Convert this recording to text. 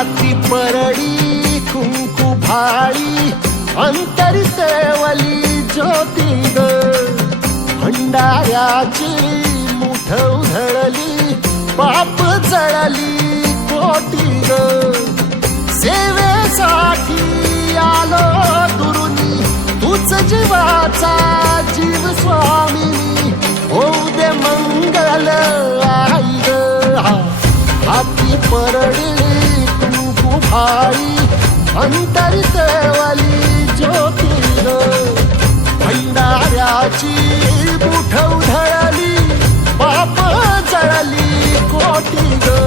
हाती परडी कुंकू भाळी अंतरी तेवली ज्योती ग भंडाऱ्याची मुठ उधळली पाप जळली कोटी ग सेवेसाठी आलो दुरुनी तूच जीवाचा जीव स्वामिनी होऊ दे मंगल आई ग हाती परडी कुंकू भाळी अंतरी तेवली ज्योती ग भंडाऱ्याची मुठ उधळली पाप जळली कोटी ग